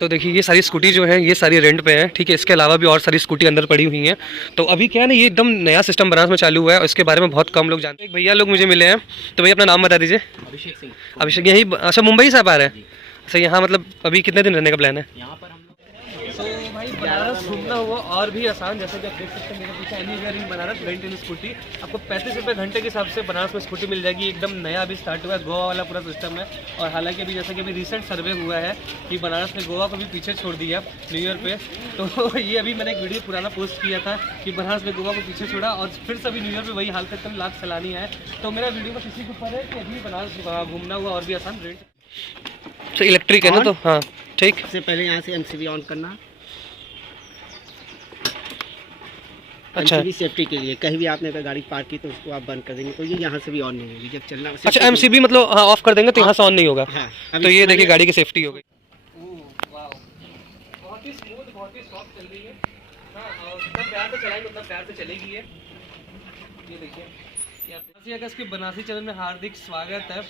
तो देखिए ये सारी स्कूटी जो है ये सारी रेंट पे है, ठीक है। इसके अलावा भी और सारी स्कूटी अंदर पड़ी हुई हैं। तो अभी क्या है ना, ये एकदम नया सिस्टम बनारस में चालू हुआ है और इसके बारे में बहुत कम लोग जानते हैं। एक भैया लोग मुझे मिले हैं, तो भैया अपना नाम बता दीजिए। अभिषेक सिंह। अभिषेक, यही अच्छा मुंबई से आप आ रहे हैं? अच्छा, यहाँ मतलब अभी कितने दिन रहने का प्लान है? यहाँ पर हम लोग तो भाई बनारस घूमना हुआ और भी आसान, जैसे कि आप देख सकते हैं मेरे पीछे anywhere in Banaras rent in scooty. आपको 35 रुपये घंटे के हिसाब से बनारस में स्कूटी मिल जाएगी। एकदम नया अभी स्टार्ट हुआ है, गोवा वाला पूरा सिस्टम है। और हालांकि अभी जैसे कि अभी रिसेंट सर्वे हुआ है कि बनारस ने गोवा को भी पीछे छोड़ दिया न्यू ईयर पे। तो ये अभी मैंने एक वीडियो पुराना पोस्ट किया था कि बनारस ने गोवा को पीछे छोड़ा और फिर से अभी न्यू ईयर पे वही हाल तक लाख सैलानी है। तो मेरा वीडियो बस इसी के ऊपर है कि अभी बनारस घूमना हुआ और भी आसान रेंट। तो इलेक्ट्रिक है ना, तो हाँ ठीक। सबसे पहले यहाँ से एमसीबी ऑन करना। अच्छा, एमसीबी सेफ्टी के लिए, कहीं भी आपने अगर गाड़ी पार्क की तो उसको आप बंद कर देंगे, तो ये यहाँ से भी ऑन नहीं होगी जब चलना। अच्छा एमसीबी मतलब हाँ ऑफ कर देंगे तो यहाँ से ऑन नहीं होगा। हाँ, तो ये देखिए गाड़ी की सेफ्टी हो गई। बहुत ही स्मूथ, बहुत ही सॉफ्ट चल रही है। हाँ, और जितना प्यार से चलाएंगे उतना प्यार से चलेगी ये देखिए। बनारसी अगस्त के बनारसी चैनल में हार्दिक स्वागत है।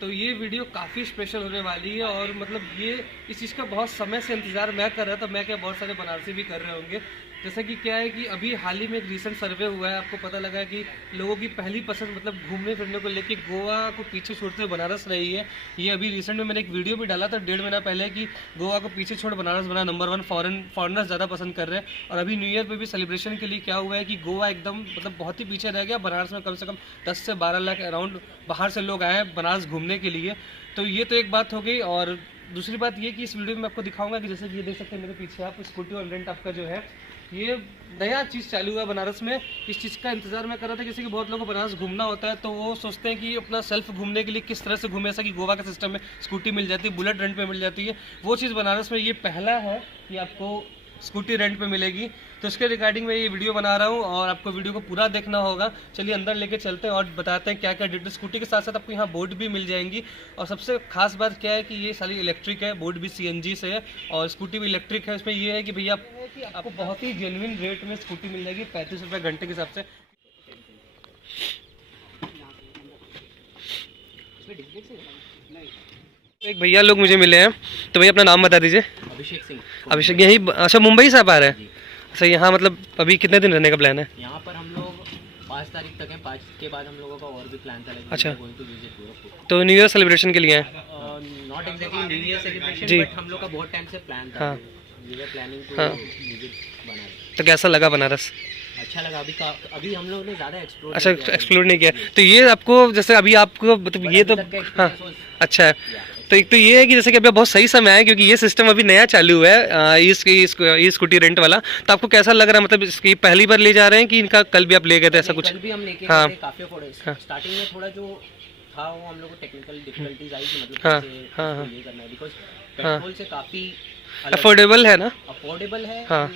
तो ये वीडियो काफ़ी स्पेशल होने वाली है और मतलब ये इस चीज़ का बहुत समय से इंतज़ार मैं कर रहा था, मैं क्या बहुत सारे बनारसी भी कर रहे होंगे। जैसा कि क्या है कि अभी हाल ही में एक रिसेंट सर्वे हुआ है, आपको पता लगा कि लोगों की पहली पसंद मतलब घूमने फिरने को लेके गोवा को पीछे छोड़ते हुए बनारस रही है। ये अभी रिसेंट में मैंने एक वीडियो भी डाला था 1.5 महीना पहले कि गोवा को पीछे छोड़ बनारस बना नंबर 1, फॉरेनर्स ज़्यादा पसंद कर रहे हैं। और अभी न्यू ईयर पे भी सेलिब्रेशन के लिए क्या हुआ है कि गोवा एकदम मतलब बहुत ही पीछे रह गया। बनारस में कम से कम 10 से 12 लाख अराउंड बाहर से लोग आए हैं बनारस घूमने के लिए। तो ये तो एक बात हो गई। और दूसरी बात ये कि इस वीडियो में आपको दिखाऊंगा कि जैसे कि ये देख सकते हैं मेरे पीछे आप स्कूटी और रेंट आपका जो है ये नया चीज़ चालू हुआ बनारस में। इस चीज़ का इंतजार मैं कर रहा था, जैसे कि बहुत लोगों को बनारस घूमना होता है तो वो सोचते हैं कि अपना सेल्फ घूमने के लिए किस तरह से घूमे, ऐसा कि गोवा का सिस्टम में स्कूटी मिल जाती है, बुलेट रेंट पे मिल जाती है। वो चीज़ बनारस में ये पहला है कि आपको स्कूटी रेंट पे मिलेगी। तो इसके रिगार्डिंग मैं ये वीडियो बना रहा हूँ और आपको वीडियो को पूरा देखना होगा। चलिए अंदर लेके चलते हैं और बताते हैं क्या क्या डिटेल। स्कूटी के साथ साथ आपको यहाँ बोट भी मिल जाएंगी। और सबसे खास बात क्या है कि ये सारी इलेक्ट्रिक है, बोट भी सीएनजी से है और स्कूटी भी इलेक्ट्रिक है। इसमें ये है कि भैया आपको बहुत ही जेन्युइन रेट में स्कूटी मिल जाएगी 35 रुपये घंटे के हिसाब से। एक भैया लोग मुझे मिले हैं, तो भैया अपना नाम बता दीजिए। अभिषेक सिंह। अभिषेक, यही अच्छा मुंबई से आप आ रहे हैं? अच्छा, यहाँ मतलब अभी कितने दिन रहने का प्लान है? यहाँ पर हम लोग 5 तारीख तक हैं। 5 के बाद हम लोगों का और भी प्लान था। अच्छा, तो न्यू ईयर सेलिब्रेशन के लिए हैं? Not exactly New Year celebration, जी। बट हम लोग का बहुत टाइम से प्लान था। हाँ, प्लानिंग टू हाँ। विजिट बनारस। तो कैसा लगा बनारस? अच्छा लगा। अभी हम लोग ने ज़्यादा एक्सप्लोर अच्छा, एक्सप्लोर नहीं किया। तो ये आपको जैसे अभी आपको मतलब ये तो हाँ अच्छा है। तो एक तो ये है कि जैसे कि अभी बहुत सही समय है क्योंकि ये सिस्टम अभी नया चालू हुआ है ई स्कूटी रेंट वाला। तो आपको कैसा लग रहा है, मतलब इसकी पहली बार ले जा रहे हैं कि इनका कल भी आप ले गए थे ऐसा कुछ? कल भी हम लेके हाँ। गए थे। काफ़ी स्टार्टिंग में थोड़ा जो था वो हम लोग को टेक्निकल डिफिकल्टीज आई कि मतलब हाँ, कैसे हाँ, इसको ये करना है, बिकॉज पेट्रोल से काफ़ी अफोर्डेबल है ना? अफोर्डेबल है। हाँ।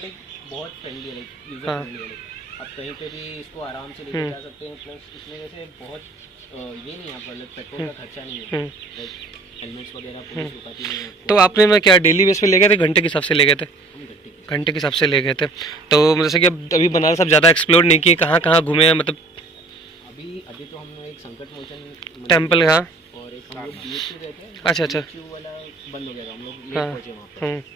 बहुत फ्रेंडली है, लाइक यूजर हाँ। फ्रेंडली है। आप कहीं पे भी इसको आराम से लेके जा सकते हैं। प्लस इसमें जैसे बहुत ये नहीं है, मतलब पेट्रोल का खर्चा नहीं है। लाइक हेलमेट्स वगैरह पुलिस रुकाती नहीं है। तो आपने मैं क्या डेली बेस पे ले गए थे, घंटे के हिसाब से ले गए थे? हम घंटे के हिसाब से ले गए थे। तो जैसे कि अभी बनारस आप ज़्यादा एक्सप्लोर नहीं किए, कहाँ कहाँ घूमे हैं मतलब? अभी तो हम एक संकट मोचन टेम्पल, हाँ। और एक हम लोग बीच पे रहते हैं। अच्छा अच्छा, वाला बंद हो गया था, हम लोग लेट हाँ। पहुंचे वहाँ पर।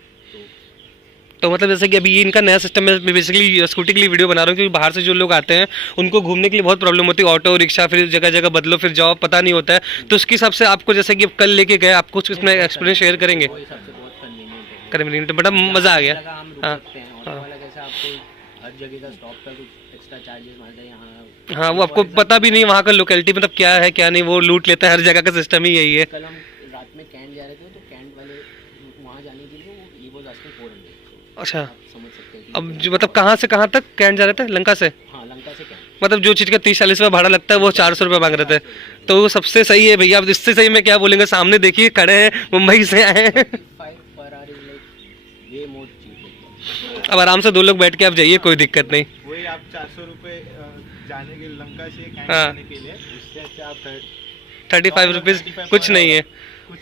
तो मतलब जैसे कि अभी ये इनका नया सिस्टम है, बेसिकली स्कूटी के लिए वीडियो बना रहा हूँ क्योंकि बाहर से जो लोग आते हैं उनको घूमने के लिए बहुत प्रॉब्लम होती है। ऑटो रिक्शा फिर जगह जगह बदलो फिर जाओ, पता नहीं होता है। तो उसके हिसाब से आपको जैसे कि कल लेके गए, आप कुछ इसमें एक्सपीरियंस शेयर करेंगे? वो हिसाब से बहुत कन्वीनियंट है। कन्वीनियंट, बड़ा मज़ा आ गया। हम रुक हाँ, सकते हैं। ऑटो वाला कैसा आपको हर जगह का स्टॉप का कुछ एक्स्ट्रा चार्जेस मारता है यहाँ। हाँ, वो आपको पता भी नहीं वहाँ का लोकेलिटी मतलब क्या है क्या नहीं, वो लूट लेता है। हर जगह का सिस्टम ही यही है। कल हम रात में कैंट जा रहे थे तो कैंट वाले वहाँ जाने के लिए वो ये वाज आस्किंग 400। अच्छा, समझ सकते हैं अब जो मतलब कहाँ से कहाँ तक कैंट जा रहे थे? लंका से? हाँ, लंका से कैंट। मतलब जो चीज़ का 30-40 रुपये भाड़ा लगता है वो 400 रुपये मांग रहे थे। तो वो सबसे सही है भैया। अब इससे सही मैं क्या बोलेंगे, सामने देखिए खड़े हैं, मुंबई से आए हैं। 5 per hour is like way more cheap. अब आराम से 2 लोग बैठ के आप जाइए, कोई दिक्कत नहीं। वही आप 400 रुपये जाने के लंका से कैंट हाँ। जाने के लिए, उससे अच्छा आप 35 रुपीज़ कुछ नहीं है।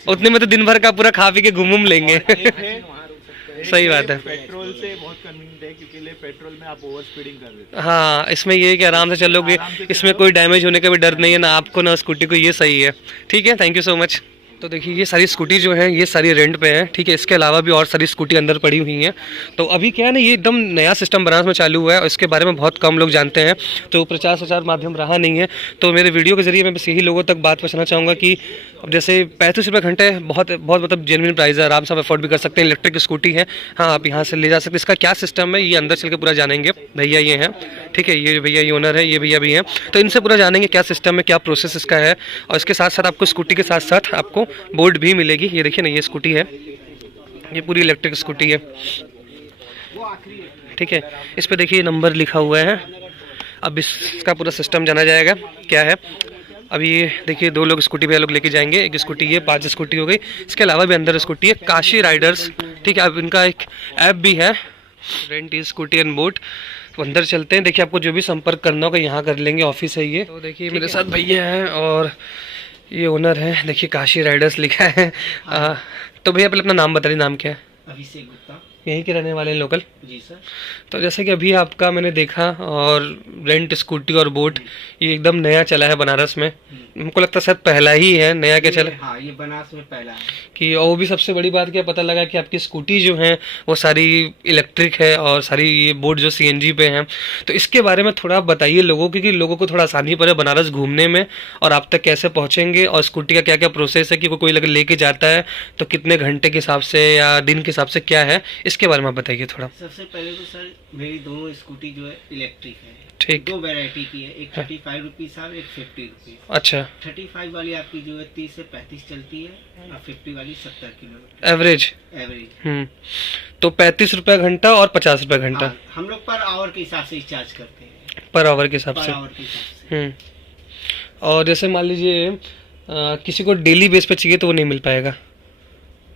उतने में तो दिन भर का पूरा खा पी के घूम लेंगे। एक है वहाँ रुक सकते हैं। सही बात है। पेट्रोल से बहुत कन्वीनियंट है क्योंकि ले पेट्रोल में आप ओवर स्पीडिंग कर देते हैं। हाँ, इसमें ये है कि आराम से चलोगे, आराम से इसमें चलो। कोई डैमेज होने का भी डर नहीं है, ना आपको ना स्कूटी को। ये सही है। ठीक है, थैंक यू सो मच। तो देखिए ये सारी स्कूटी जो है ये सारी रेंट पे है, ठीक है। इसके अलावा भी और सारी स्कूटी अंदर पड़ी हुई हैं। तो अभी क्या है ना, ये एकदम नया सिस्टम बनारस में चालू हुआ है और इसके बारे में बहुत कम लोग जानते हैं, तो प्रचार प्रसार माध्यम रहा नहीं है। तो मेरे वीडियो के जरिए मैं बस यही लोगों तक बात पहुँचाना चाहूँगा कि अब जैसे 35 रुपये घंटे बहुत बहुत मतलब जेन्युइन प्राइस है, आराम से आप अफोर्ड भी कर सकते हैं। इलेक्ट्रिक स्कूटी है, हाँ आप यहाँ से ले जा सकते हैं। इसका क्या सिस्टम है ये अंदर चल के पूरा जानेंगे। भैया ये हैं, ठीक है, ये भैया ये ओनर है, ये भैया भी हैं, तो इनसे पूरा जानेंगे क्या सिस्टम है, क्या प्रोसेस इसका है। और इसके साथ साथ आपको स्कूटी के साथ साथ आपको बोर्ड भी मिलेगी। ये देखिए ना, ये स्कूटी है, ये पूरी इलेक्ट्रिक स्कूटी है, ठीक है। इस पे देखिए नंबर लिखा हुआ है। अब इसका पूरा सिस्टम जाना जाएगा क्या है। अभी ये देखिए 2 लोग स्कूटी पे लोग लेके जाएंगे, एक स्कूटी ये 5 स्कूटी हो गई। इसके अलावा भी अंदर स्कूटी है, काशी राइडर्स, ठीक है। अब इनका एक ऐप भी है, rent is scooty and boat. तो अंदर चलते हैं, देखिए आपको जो भी संपर्क करना होगा यहाँ कर लेंगे, ऑफिस है ये। तो देखिए मेरे साथ भैया हैं और ये ओनर है, देखिए काशी राइडर्स लिखा है। तो भैया पहले अपना नाम बता दीजिए, नाम क्या है? अभिषेक गुप्ता। यहीं के रहने वाले हैं, लोकल? जी सर। तो जैसे कि अभी आपका मैंने देखा और रेंट स्कूटी और बोट ये एकदम नया चला है बनारस में, हमको लगता है शायद पहला ही है नया क्या चला। हाँ ये बनारस में पहला है कि और वो भी सबसे बड़ी बात क्या पता लगा कि आपकी स्कूटी जो है वो सारी इलेक्ट्रिक है और सारी ये बोट जो सीएनजी पे हैं। तो इसके बारे में थोड़ा आप बताइए लोगों को, क्योंकि लोगों को थोड़ा आसानी पड़े बनारस घूमने में और आप तक कैसे पहुँचेंगे और स्कूटी का क्या क्या प्रोसेस है, कि कोई लेके जाता है तो कितने घंटे के हिसाब से या दिन के हिसाब से क्या है, इसके बारे में आप बताइए थोड़ा। सबसे पहले तो सर मेरी दोनों स्कूटी जो है इलेक्ट्रिक है, ठीक। 2 वैरायटी की है, एक 35 रुपीज़ और एक 50 रुपीज़। अच्छा। 35 वाली आपकी जो है 30 से 35 चलती है और 50 वाली 70 किलोमीटर एवरेज। एवरेज। तो 35 रुपये घंटा और 50 रुपये घंटा। हाँ, हम लोग पर आवर के हिसाब से चार्ज करते हैं, पर आवर के हिसाब से। पर आवर के हिसाब से। और जैसे मान लीजिए किसी को डेली बेस पे चाहिए तो वो नहीं मिल पाएगा,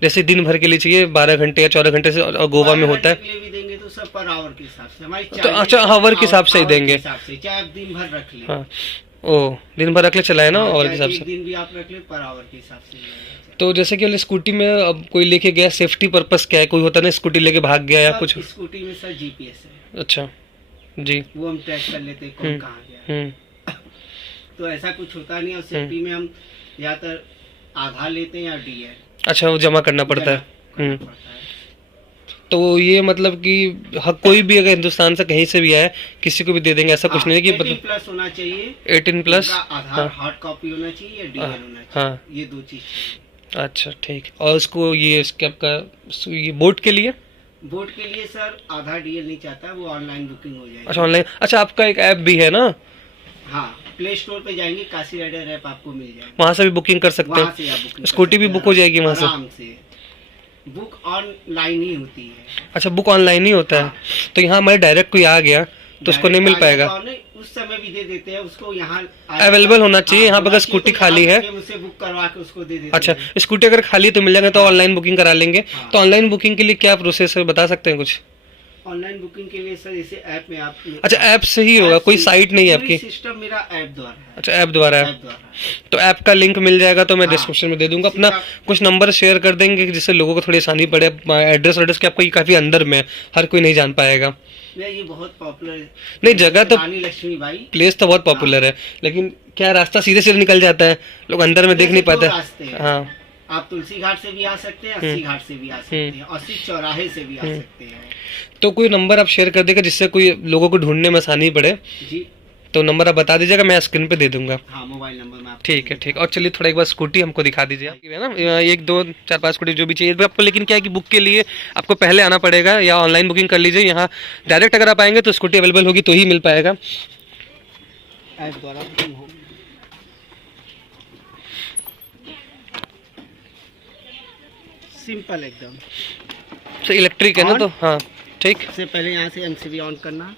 जैसे दिन भर के लिए चाहिए 12 घंटे या 14 घंटे से, और गोवा में होता है भी देंगे तो सब पर आवर के हिसाब से हमारी। तो अच्छा आवर के हिसाब से ही देंगे, चाहे आप दिन भर रख ले। हाँ ओ दिन भर रख ले चला है ना, आवर के हिसाब से। दिन भी आप रख ले पर आवर के हिसाब से। तो जैसे कि स्कूटी में अब कोई लेके गया, सेफ्टी पर्पस क्या है, कोई होता है ना स्कूटी लेके भाग गया या कुछ। स्कूटी में सर जीपीएस है। अच्छा जी। वो हम ट्रैक कर लेते हैं कौन कहाँ गया। तो ऐसा कुछ होता नहीं। और सेफ्टी में हम ज्यादातर आधार लेते हैं या डीएल। अच्छा वो जमा करना पड़ता है। तो ये मतलब कि हर कोई भी अगर हिंदुस्तान से कहीं से भी आए किसी को भी दे देंगे, ऐसा कुछ नहीं है कि 18+ होना चाहिए। 18+ आधार हार्ड कॉपी होना चाहिए या डीएल होना चाहिए। हाँ ये 2 चीज। अच्छा ठीक। और उसको ये इसके आपका ये बोट के लिए? बोट के लिए सर आधार डीएल नहीं चाहता, वो ऑनलाइन बुकिंग हो जाएगी। अच्छा ऑनलाइन। अच्छा आपका एक ऐप भी है ना? हाँ प्ले स्टोर पे जाएंगे, काशी राइडर ऐप आपको मिल जाएगा, वहाँ से भी बुकिंग कर सकते वहाँ से आप बुकिंग हैं। स्कूटी भी बुक हो जाएगी वहाँ से? आराम से। बुक ऑनलाइन ही होती है। अच्छा बुक ऑनलाइन ही होता है। तो यहाँ हमारे डायरेक्ट कोई आ गया तो उसको नहीं मिल पाएगा? उस समय भी दे देते हैं उसको, यहाँ अवेलेबल होना चाहिए। यहाँ पर अगर स्कूटी खाली है उसे बुक करवा के उसको दे देते। अच्छा स्कूटी अगर खाली तो मिल जाएगा, तो ऑनलाइन बुकिंग करा लेंगे। तो ऑनलाइन बुकिंग के लिए क्या प्रोसेस है बता सकते हैं कुछ? ऑनलाइन बुकिंग के लिए सर जैसे ऐप में आप। अच्छा ऐप से ही होगा, कोई साइट नहीं है आपकी? सिस्टम मेरा ऐप द्वारा है। अच्छा ऐप द्वारा है। तो ऐप का लिंक मिल जाएगा तो मैं डिस्क्रिप्शन में दे दूंगा। अपना कुछ नंबर शेयर कर देंगे जिससे लोगों को थोड़ी आसानी पड़े। एड्रेस की आपको काफी अंदर में, हर कोई नहीं जान पाएगा। ये बहुत पॉपुलर है। नहीं जगह तो रानी लक्ष्मीबाई प्लेस तो बहुत पॉपुलर है, लेकिन क्या रास्ता सीधे सीधे निकल जाता है, लोग अंदर में देख नहीं पाते। हाँ आप तुलसी घाट से भी आ सकते हैं, 80 घाट से भी आ सकते हैं, 80 चौराहे से भी आ सकते हैं। तो कोई नंबर आप शेयर कर देगा जिससे कोई लोगों को ढूंढने में आसानी पड़े जी। तो नंबर आप बता दीजिएगा, मैं स्क्रीन पे दे दूंगा। हाँ मोबाइल नंबर में। ठीक है ठीक। और चलिए थोड़ा एक बार स्कूटी हमको दिखा दीजिए है ना, 1 2 4 5 स्कूटी जो भी चाहिए आपको। लेकिन क्या है कि बुक के लिए आपको पहले आना पड़ेगा या ऑनलाइन बुकिंग कर लीजिए। यहाँ डायरेक्ट अगर आप आएंगे तो स्कूटी अवेलेबल होगी तो ही मिल पाएगा। ऐप द्वारा बुकिंग होगी। सिंपल एकदम। तो इलेक्ट्रिक है ना, तो हाँ ठीक। सबसे पहले यहाँ से एमसीबी ऑन करना।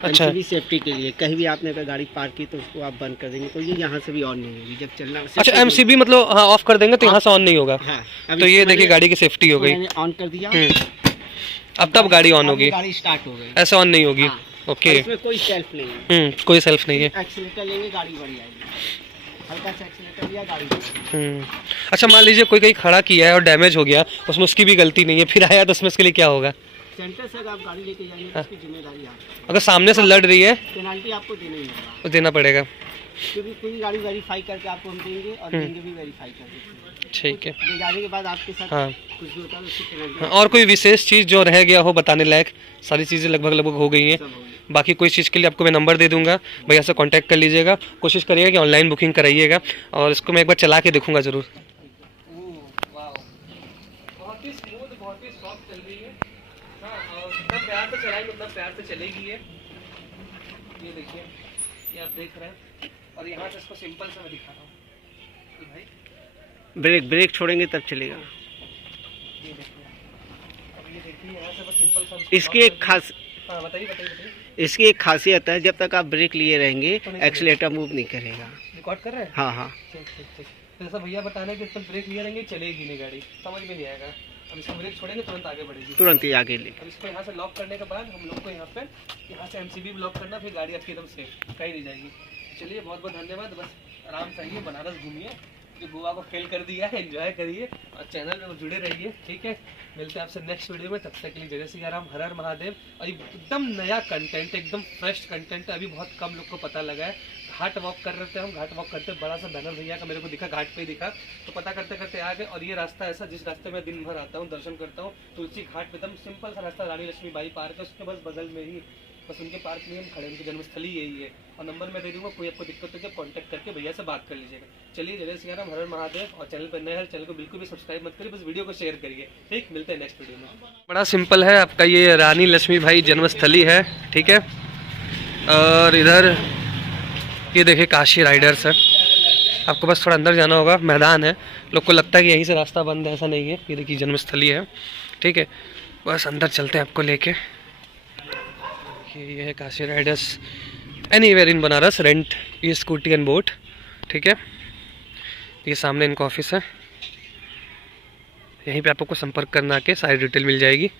अच्छा एमसीबी सेफ्टी के लिए, कहीं भी आपने अगर गाड़ी पार्क की तो उसको आप बंद कर देंगे तो ये यहाँ से भी ऑन नहीं होगी जब चलना। अच्छा एमसीबी मतलब हाँ ऑफ कर देंगे तो यहाँ से ऑन नहीं होगा। हाँ, तो ये देखिए गाड़ी की सेफ्टी हो गई। मैंने ऑन कर दिया। अब तब गाड़ी ऑन होगी, गाड़ी स्टार्ट हो गई। ऐसे ऑन नहीं होगी। ओके इसमें कोई सेल्फ नहीं है। कोई सेल्फ नहीं है। एक्सीलेटर लेंगे गाड़ी बढ़ जाएगी, हल्का सा एक्सीलेटर लिया गाड़ी। अच्छा मान लीजिए कोई कहीं खड़ा किया है और डैमेज हो गया, उसमें उसकी भी गलती नहीं है, फिर आया तो उसमें उसके लिए क्या होगा? सेंटर से आप गाड़ी लेके जाएंगे तो उसकी जिम्मेदारी आपकी। अगर सामने से लड़ रही है पेनाल्टी आपको देना ही होगा। तो देना पड़ेगा। क्योंकि पूरी गाड़ी वेरीफाई करके आपको हम देंगे और देंगे भी वेरीफाई करके। ठीक है। ले जाने के बाद आपके साथ हाँ। कुछ भी होता है उसकी पेनल्टी हाँ, और कोई विशेष चीज़ जो रह गया हो बताने लायक? सारी चीज़ें लगभग हो गई हैं। सब होगी। बाकी कोई चीज़ के लिए आपको मैं नंबर दे दूंगा, भैया से कांटेक्ट कर लीजिएगा। कोशिश करिएगा कि ऑनलाइन बुकिंग कराइएगा, और इसको मैं एक बार चला के देखूंगा ज़रूर। बहुत ही स्मूथ, बहुत ही सॉफ्ट चल रही है। हाँ, और जितना प्यार से चलाएंगे उतना प्यार से चलेगी ये देखिए, ये आप देख रहे हैं। और यहाँ से इसको सिंपल सा मैं दिखा रहा हूँ भाई, ब्रेक छोड़ेंगे तब चलेगा। ये देखिए, अब ये देखिए यहाँ से बस सिंपल सा इसकी एक खास हाँ बताइए। इसकी एक खासियत है, जब तक आप ब्रेक लिए रहेंगे एक्सीलेटर मूव नहीं करेगा। रिकॉर्ड कर रहे हैं? हाँ हाँ। ठीक। तो जैसा भैया बता रहे हैं कि इस पर ब्रेक लिए रहेंगे चलेगी नहीं गाड़ी, समझ में नहीं आएगा। अब इसको ब्रेक छोड़ेंगे तुरंत आगे बढ़ेगी, तुरंत ही आगे ले। अब इसको यहाँ से लॉक करने के बाद हम लोग को यहाँ से एमसीबी लॉक करना, फिर गाड़ी आपकी एकदम सेफ कहीं नहीं जाएगी। चलिए बहुत बहुत धन्यवाद। बस आराम से आइए, बनारस घूमिए, जो गोवा को फेल कर दिया है एंजॉय करिए, और चैनल में जुड़े रहिए। ठीक है, मिलते हैं आपसे नेक्स्ट वीडियो में। तब तक के लिए जय श्री राम, हर हर महादेव। और एकदम नया कंटेंट, एकदम फ्रेश कंटेंट, अभी बहुत कम लोग को पता लगा है। घाट वॉक कर रहे थे हम, घाट वॉक करते बड़ा सा बैनर भैया का मेरे को दिखा, घाट पे ही दिखा, तो पता करते करते आ गए। और ये रास्ता ऐसा जिस रास्ते में दिन भर आता हूँ, दर्शन करता हूँ, तुलसी घाट पे एकदम सिंपल सा रास्ता, रानी लक्ष्मीबाई पार्क है, उसके बस बगल में ही, बस उनके पार्क में हम खड़े, उनकी जन्मस्थली यही है। और नंबर मैं दे दूंगा, कोई आपको दिक्कत हो तो कॉन्टैक्ट करके भैया से बात कर लीजिएगा। चलिए जय श्री राम, हर हर महादेव। और चैनल पर नए हैं, चैनल को बिल्कुल भी सब्सक्राइब मत करिए, बस वीडियो को शेयर करिए। ठीक, मिलते हैं नेक्स्ट वीडियो में। बड़ा सिंपल है आपका, ये रानी लक्ष्मीबाई जन्मस्थली है। ठीक है, और इधर ये देखिए काशी राइडर्स है। आपको बस थोड़ा अंदर जाना होगा, मैदान है, लोग को लगता है कि यहीं से रास्ता बंद है, ऐसा नहीं है। ये देखिए जन्मस्थली है। ठीक है, बस अंदर चलते हैं आपको लेके। ये है Kashi Riders anywhere in Banaras, rent ये स्कूटी एंड बोट। ठीक है, ये सामने इनका ऑफिस है, यहीं पे आपको संपर्क करना के सारी डिटेल मिल जाएगी।